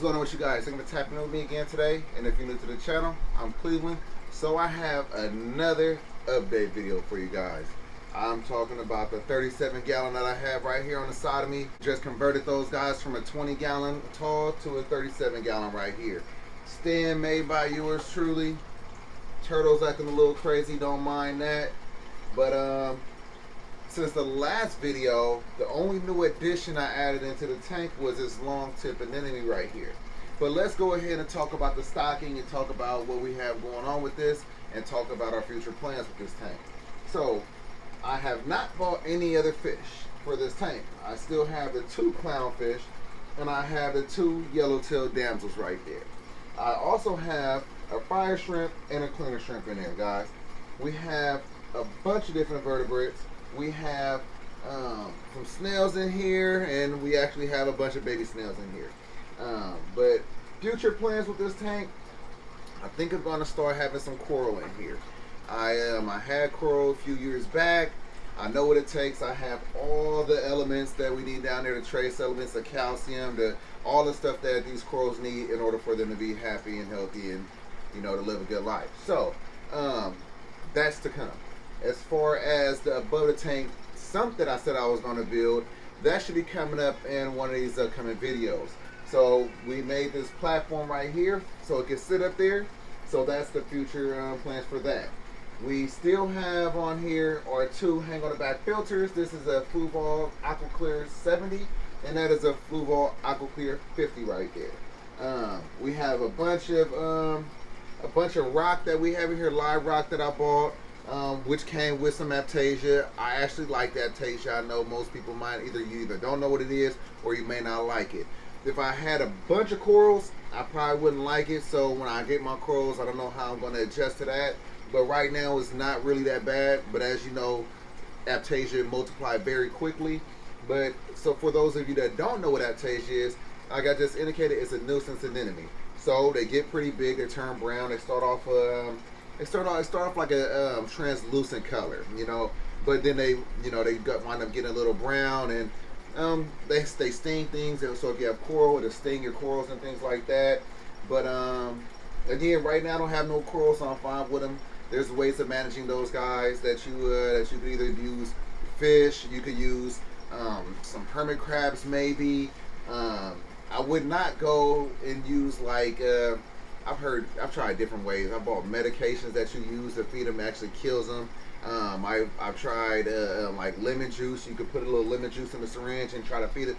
what's going on with you guys? Thank you for tapping in with me again today. And if you're new to the channel, I'm Cleveland. So I have another update video for you guys. I'm talking about the 37 gallon that I have right here on the side of me. Just converted those guys from a 20 gallon tall to a 37 gallon right here. Stand made by yours truly. Turtle's acting a little crazy, don't mind that. But since the last video, the only new addition I added into the tank was this long tip anemone right here. But let's go ahead and talk about the stocking and talk about what we have going on with this and talk about our future plans with this tank. So I have not bought any other fish for this tank. I still have the 2 clownfish and I have the 2 yellowtail damsels right there. I also have a fire shrimp and a cleaner shrimp in there, guys. We have a bunch of different vertebrates. We have some snails in here, and we actually have a bunch of baby snails in here. But future plans with this tank, I think I'm going to start having some coral in here. I had coral a few years back. I know what it takes. I have all the elements that we need down there, the trace elements, the calcium, all the stuff that these corals need in order for them to be happy and healthy and, you know, to live a good life. So that's to come. As far as the above the tank sump that I said I was going to build, that should be coming up in one of these upcoming videos. So we made this platform right here so it can sit up there. So that's the future plans for that. We still have on here our 2 hang on the back filters. This is a Fluval Aquaclear 70 and that is a Fluval Aquaclear 50 right there. We have a bunch of rock that we have in here, live rock that I bought. Which came with some Aptasia. I actually like the Aptasia. I know most people might you either don't know what it is or you may not like it. If I had a bunch of corals, I probably wouldn't like it. So when I get my corals, I don't know how I'm going to adjust to that. But right now it's not really that bad. But as you know, Aptasia multiply very quickly. But so for those of you that don't know what Aptasia is, like I just indicated, it's a nuisance anemone. So they get pretty big. They turn brown. They start off like a translucent color, you know, but then they wind up getting a little brown, and they sting things. So if you have coral, it'll sting your corals and things like that. But again, right now I don't have no coral, so I'm fine with them. There's ways of managing those guys that you could either use fish, you could use some hermit crabs maybe. I would not go and use like I've tried different ways. I bought medications that you use to feed them, actually kills them. I've tried like lemon juice. You could put a little lemon juice in the syringe and try to feed it.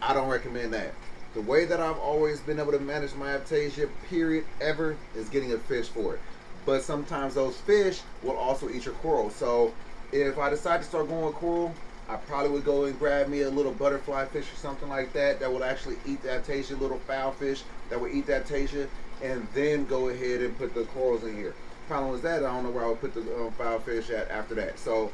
I don't recommend that. The way that I've always been able to manage my Aptasia, period, ever, is getting a fish for it. But sometimes those fish will also eat your coral. So if I decide to start going with coral, I probably would go and grab me a little butterfly fish or something like that that would actually eat the Aptasia, little foul fish that would eat the Aptasia, and then go ahead and put the corals in here. Problem is that I don't know where I would put the foul fish at after that. So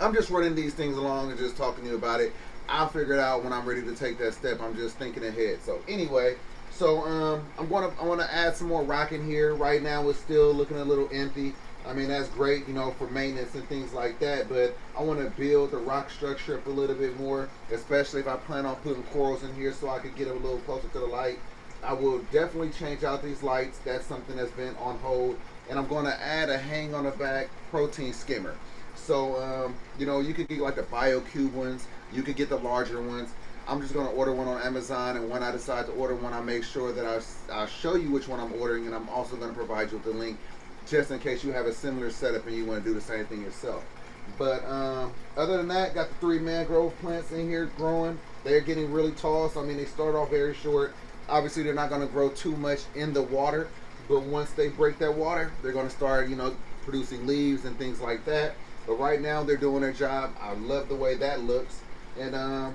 I'm just running these things along and just talking to you about it. I'll figure it out when I'm ready to take that step. I'm just thinking ahead. So anyway, so I want to add some more rock in here. Right now it's still looking a little empty. I mean, that's great, you know, for maintenance and things like that, but I want to build the rock structure up a little bit more, especially if I plan on putting corals in here so I could get them a little closer to the light. I will definitely change out these lights. That's something that's been on hold. And I'm going to add a hang on the back protein skimmer. So, you know, you could get like the BioCube ones. You could get the larger ones. I'm just going to order one on Amazon. And when I decide to order one, I make sure that I'll show you which one I'm ordering. And I'm also going to provide you with the link just in case you have a similar setup and you want to do the same thing yourself. But other than that, got the 3 mangrove plants in here growing. They're getting really tall. So, I mean, they start off very short. Obviously, they're not going to grow too much in the water, but once they break that water, they're going to start, you know, producing leaves and things like that. But right now, they're doing their job. I love the way that looks. And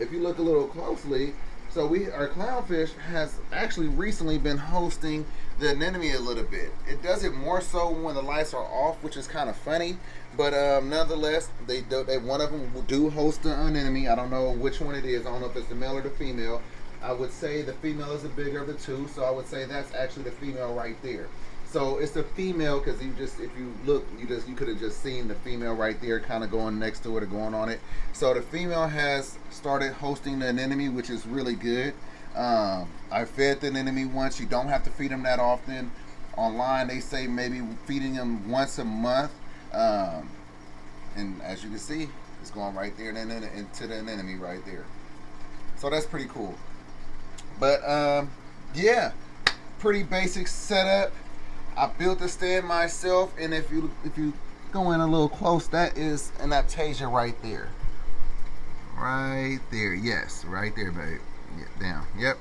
if you look a little closely, so our clownfish has actually recently been hosting the anemone a little bit. It does it more so when the lights are off, which is kind of funny. But nonetheless, one of them do host the anemone. I don't know which one it is. I don't know if it's the male or the female. I would say the female is the bigger of the 2, so I would say that's actually the female right there. So it's the female because if you look, you could have just seen the female right there, kind of going next to it or going on it. So the female has started hosting the anemone, which is really good. I fed the anemone once. You don't have to feed them that often. Online, they say maybe feeding them once a month. And as you can see, it's going right there and then into the anemone right there. So that's pretty cool. But yeah, pretty basic setup. I built the stand myself, and if you go in a little close, that is an aptasia right there. Right there, yes, right there, babe. Yeah, down. Yep,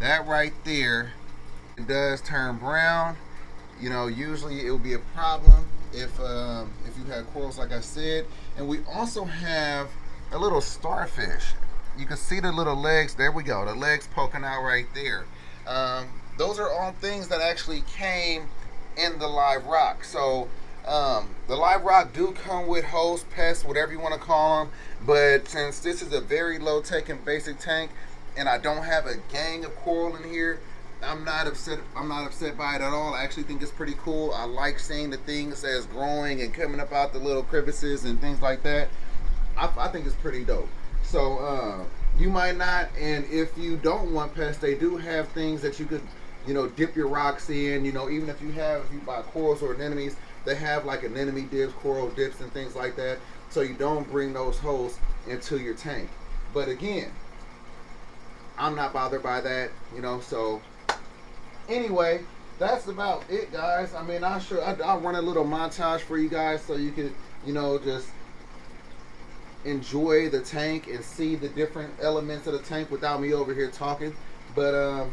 that right there. It does turn brown. You know, usually it will be a problem if you have corals, like I said. And we also have a little starfish. You can see the little legs. There we go. The legs poking out right there. Those are all things that actually came in the live rock. So the live rock do come with hosts, pests, whatever you want to call them. But since this is a very low tech and basic tank, and I don't have a gang of coral in here, I'm not upset. I'm not upset by it at all. I actually think it's pretty cool. I like seeing the things that's growing and coming up out the little crevices and things like that. I think it's pretty dope. So you might not, and if you don't want pests, they do have things that you could, you know, dip your rocks in. You know, even if you buy corals or anemones, they have like anemone dips, coral dips, and things like that. So you don't bring those hosts into your tank. But again, I'm not bothered by that. You know, so anyway, that's about it, guys. I mean, I'll run a little montage for you guys so you can, you know, just enjoy the tank and see the different elements of the tank without me over here talking. But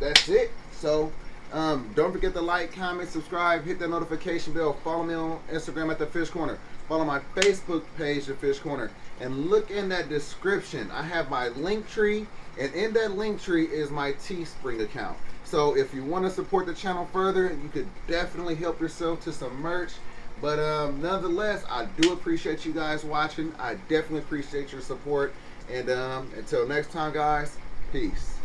that's it. So don't forget to like, comment, subscribe, hit that notification bell. Follow me on Instagram at The Fish Corner. Follow my Facebook page, The Fish Corner. And look in that description. I have my link tree, and in that link tree is my Teespring account. So if you want to support the channel further, you could definitely help yourself to some merch. But nonetheless, I do appreciate you guys watching. I definitely appreciate your support. And until next time, guys, peace.